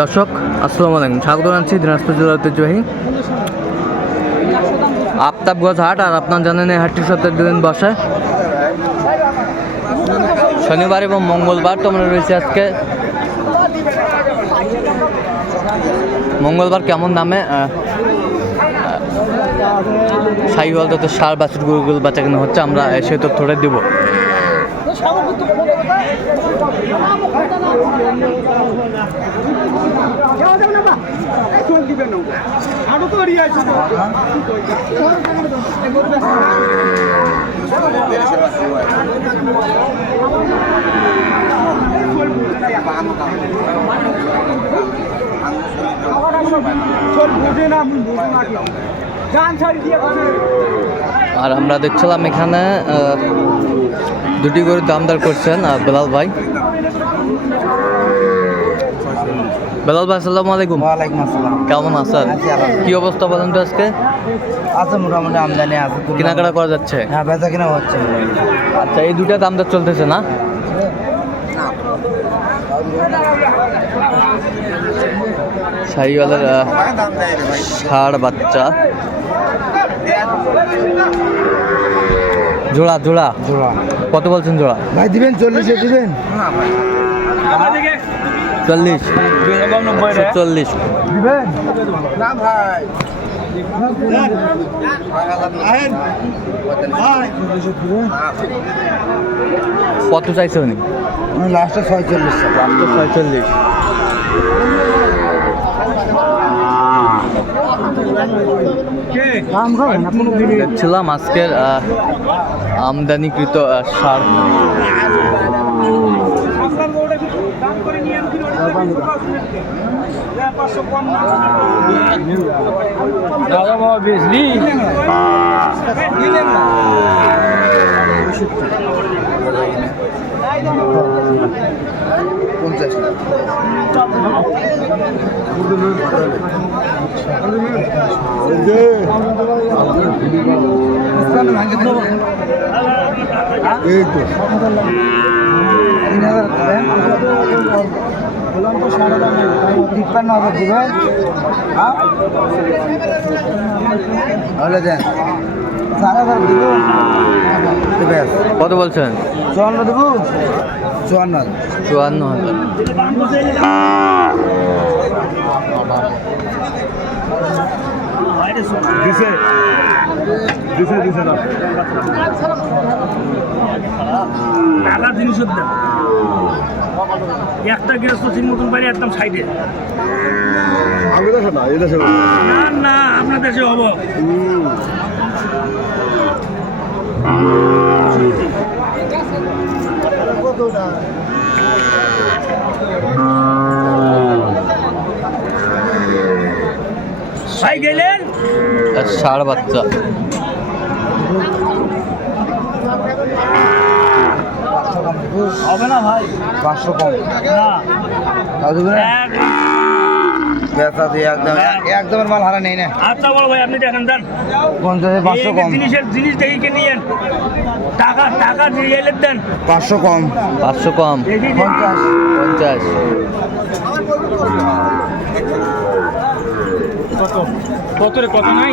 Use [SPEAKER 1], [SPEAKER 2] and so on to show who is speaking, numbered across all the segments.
[SPEAKER 1] দর্শক, আসসালামু আলাইকুম। স্বাগত জানাচ্ছি দিনাজপুর জেলার ঐতিহ্যবাহী আফতাবগঞ্জ হাট, আর আপনার জানেন এই হাটটি সপ্তাহে দুদিন বসে। শনিবার এবং মঙ্গলবার তোমরা রয়েছে আজকে। মঙ্গলবার কেমন দামে সাইওয়াল তত সার বাছুর গরুগুলো বাচ্চা কেনা হচ্ছে, আমরা সেই তথ্যটা দেবো। আর আমরা দেখছিলাম এখানে দুটি গরুর দামদার করছেন বেলাল ভাই। বেলাল ভাই আসসালামু আলাইকুম।
[SPEAKER 2] ওয়ালাইকুম আসসালাম।
[SPEAKER 1] কেমন আছেন? কি অবস্থা বলেন তো আজকে?
[SPEAKER 2] আছে মোটামুটি আমদানি আছে
[SPEAKER 1] কেনাকাটা করা যাচ্ছে?
[SPEAKER 2] হ্যাঁ বেচা কিনা হচ্ছে।
[SPEAKER 1] আচ্ছা এই দুটা দামদার চলতেছে না? শাহিওয়ালের ষাড় বাচ্চা। জোড়া জোড়া?
[SPEAKER 2] জোড়া।
[SPEAKER 1] কত বলছেন জোড়া?
[SPEAKER 2] ভাই দিবেন চল্লিশে দিবেন?
[SPEAKER 1] চল্লিশ। চল্লিশ কত চাইছে উনি?
[SPEAKER 2] লাস্টে ছয়চল্লিশ।
[SPEAKER 1] ছয়চল্লিশ দেখছিলাম আজকের আহ, আমদানিকৃত আহ, সার
[SPEAKER 2] পঞ্চাশ। এই তো। তিন হাজার তিপ্পান্ন হাজার দিবেন হ্যাঁ। হলে দেন। চার হাজার দিব বেশ
[SPEAKER 1] কত বলছেন?
[SPEAKER 2] চুয়ান্ন দেবো। চুয়ান্ন
[SPEAKER 1] চুয়ান্ন হাজার।
[SPEAKER 3] দিছে। দিছে দিছে না। টাকা জিনিস দেন একটা গ্যাস তো ঠিক মতন পারি একদম সাইডে।
[SPEAKER 4] আমি দেখো না এই দেশে
[SPEAKER 3] না। না আপনার দেশে হব। ভাই গেলেন?
[SPEAKER 1] আর বাচ্চা।
[SPEAKER 3] হবে না ভাই?
[SPEAKER 2] পাঁচশো কম।
[SPEAKER 3] না।
[SPEAKER 2] তাও দেবেন
[SPEAKER 3] এক।
[SPEAKER 2] বেচা দিয়ে একদম একদমের মাল হারা নেই না।
[SPEAKER 3] আচ্ছা ভাই আপনি দেখেন দেন।
[SPEAKER 2] পঞ্চাশে পাঁচশো কম।
[SPEAKER 3] জিনিসের জিনিস দেখে নিয়েন? টাকা টাকা দিয়ে দেন।
[SPEAKER 2] পাঁচশো কম।
[SPEAKER 1] পাঁচশো কম।
[SPEAKER 2] পঞ্চাশ।
[SPEAKER 1] পঞ্চাশ।
[SPEAKER 3] কত? কত রে কত নাই?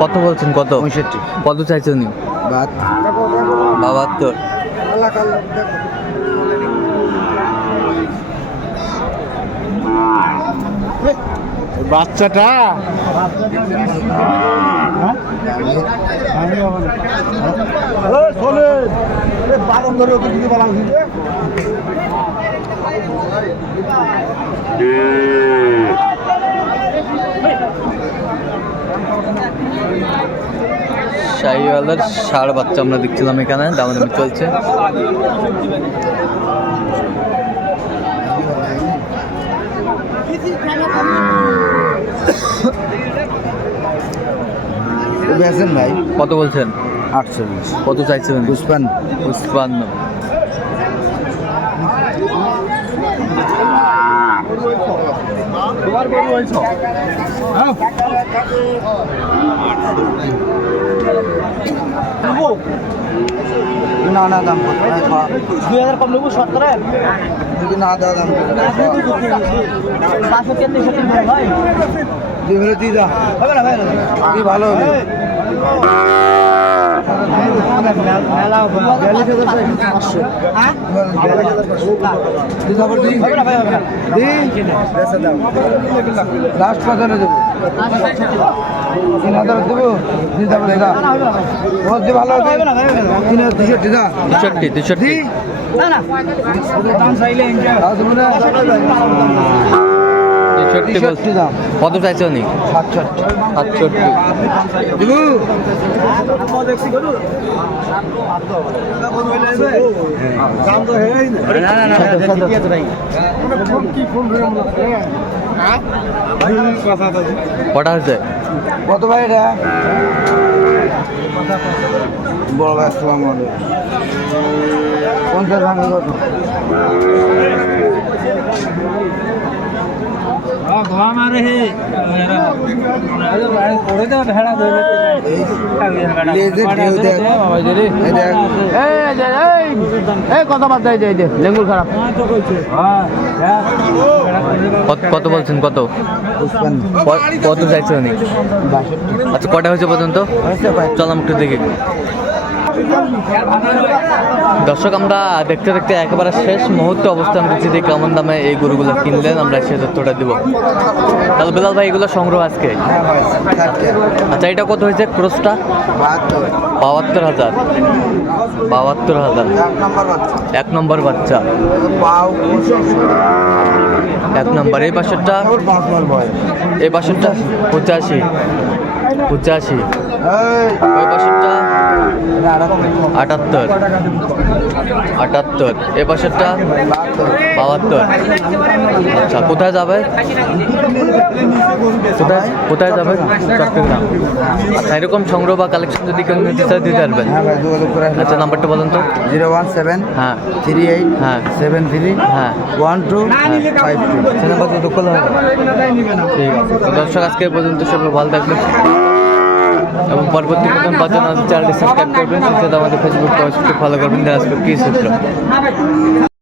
[SPEAKER 1] কত বলছেন কত?
[SPEAKER 2] পঁয়ষট্টি।
[SPEAKER 1] কত চাইছেন উনি? বাহাত্তর।
[SPEAKER 4] বাচ্চাটা
[SPEAKER 2] বারণ ধরে ওকে দিতে বলা হয়েছে
[SPEAKER 1] শাহিওয়ালের ষাড় বাচ্চা আমরা দেখছিলাম এখানে দামাদামি চলছে।
[SPEAKER 2] বেছেন ভাই?
[SPEAKER 1] কত বলছেন?
[SPEAKER 2] আটচল্লিশ।
[SPEAKER 1] কত চাইছিলেন?
[SPEAKER 2] পুষ্পান
[SPEAKER 1] পুষ্পান্ন।
[SPEAKER 2] না না দাম কত? ভাই খাওয়া
[SPEAKER 3] দুই হাজার কম নেব শর্ট করে
[SPEAKER 2] যদি না দেওয়া দাম
[SPEAKER 3] পাঁচশো সত্তর ভাই
[SPEAKER 2] দুই মিনিট দিয়ে দাও।
[SPEAKER 3] হবে না ভাই
[SPEAKER 2] ভালো হবে।
[SPEAKER 3] হ্যাঁ
[SPEAKER 2] লাস্ট কত দেবো তিন হাজার দেবো তারপর ভালো হবে হাজার
[SPEAKER 3] না না দাম চাইলে
[SPEAKER 1] কত চাইছে উনি?
[SPEAKER 2] সাতষট্টি।
[SPEAKER 1] কটা হয়েছে?
[SPEAKER 2] কত ভাই এটা? বড় ভাই আসসালাম আলাইকুম। পঞ্চাশ ভাঙে কত
[SPEAKER 1] কত বলছেন? কত? কত চাইছে উনি? আচ্ছা কটা হয়েছে পর্যন্ত? চলাম একটু দেখি। দর্শক, আমরা দেখতে দেখতে একেবারে শেষ মুহূর্তে অবস্থান করছি যে কেমন দামে এই গরুগুলো কিনলেন, আমরা সে তথ্যটা দিব। তাহলে বেলাল ভাই, এগুলো সংগ্রহ আজকে? আচ্ছা এটা কত হয়েছে ক্রসটা?
[SPEAKER 2] বাহাত্তর
[SPEAKER 1] হাজার। বাহাত্তর হাজার।
[SPEAKER 2] এক নম্বর বাচ্চা।
[SPEAKER 1] এক নম্বর। এই
[SPEAKER 2] বয়স
[SPEAKER 1] এই পাশেরটা? পঁচাশি। পঁচাশি। ওই
[SPEAKER 2] এটা আটাত্তর।
[SPEAKER 1] আটাত্তর। আটাত্তর। এ পাশেরটা?
[SPEAKER 2] বাহাত্তর।
[SPEAKER 1] আচ্ছা কোথায় যাবে? কোথায় কোথায় যাবে? চট্টগ্রাম। আচ্ছা এরকম সংগ্রহ বা কালেকশন যদি কেউ নিতে চায় দিতে পারবেন।
[SPEAKER 2] হ্যাঁ
[SPEAKER 1] আচ্ছা নাম্বারটা বলেন তো।
[SPEAKER 2] জিরো ওয়ান সেভেন
[SPEAKER 1] হ্যাঁ।
[SPEAKER 2] থ্রি এইট
[SPEAKER 1] হ্যাঁ।
[SPEAKER 2] সেভেন থ্রি
[SPEAKER 1] হ্যাঁ।
[SPEAKER 2] One two five two.
[SPEAKER 1] তো দখল হবে। ঠিক আছে। দর্শক আজকে পর্যন্ত সবাই ভালো থাকবেন। এবং পরবর্তী নতুন পাঁচজন চ্যানেলটি সাবস্ক্রাইব করবেন। সাথে আমাদের ফেসবুক পেজটি ফলো করবেন। আসবে কি সূত্র।